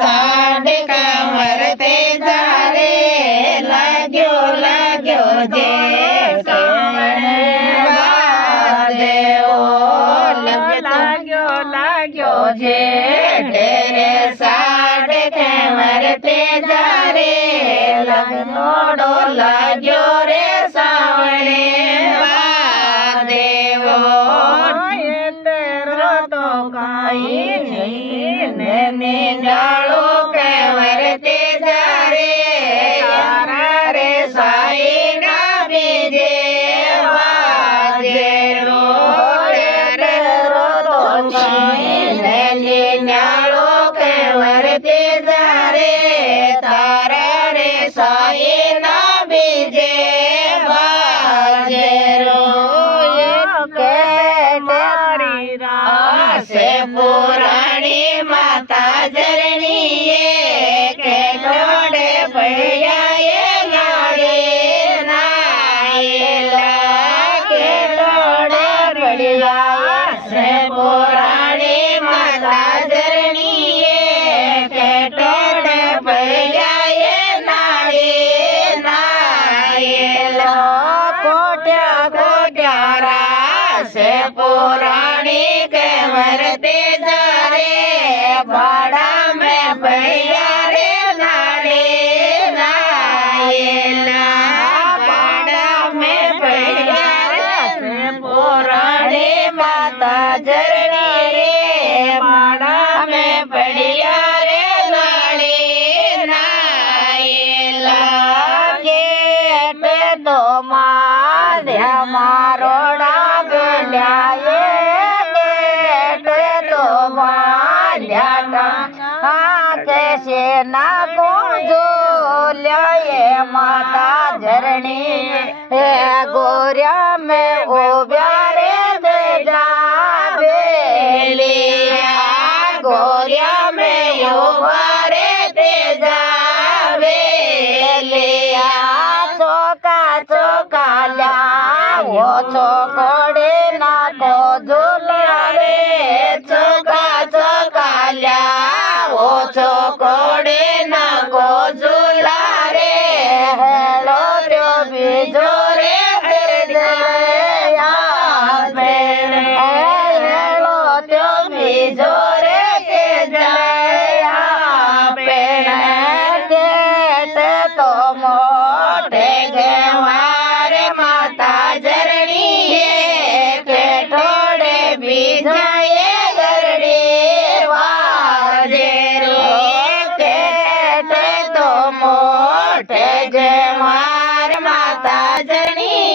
साढ़ कमर ते जारे लाग्यो लाग्यो जे सावण बाजे ओ लाग्यो लाग्यो जे तेरे साढ़ कमर ते जारे लगनोड़ो लाग्यो रे सावणे बादेवो तेरो तो काई ने जालो कमर ते जारे तारा रे साई ना बीजे बाजे रो तेरो तो काई ने जालो कमर ते जारे तारा रे साई ना बीजे बाजे रो से पुराणी माता जरणी के डोड़े पड़िया नाड़े नायला के डोड़े पड़िया से पुराणी माता जरणी के डोड़े पड़िया नाड़े नायला कोट्या कोट्या से पुराणी कमर ते जारे बाड़ा में भैया रे नाड़े नायला बाड़ा में भैया रे पुराणी माता जरणी रे बाड़ा में बढ़िया रे नाड़े नायला गेट तो माध्या मारोड़ा गल्याए कैसे ना को झोलिया माता झरणी गोरिया में ओ प्यारे दे जावे गोरिया में यो बारे दे जावे लिया चौका चौका ला वो चौकड़े ना को झोलिया रे चौका चौका ला वो चौकड़े ना को झूला रे हेलो त्यो बिजोरे फिर जया हेलो त्यो बिजोरे के जया पेड़ गेट तो मोटे गेवारे माता जरणी के ठोड़े बिजाए गरड़ी वाजे मोटे जवार माता जनी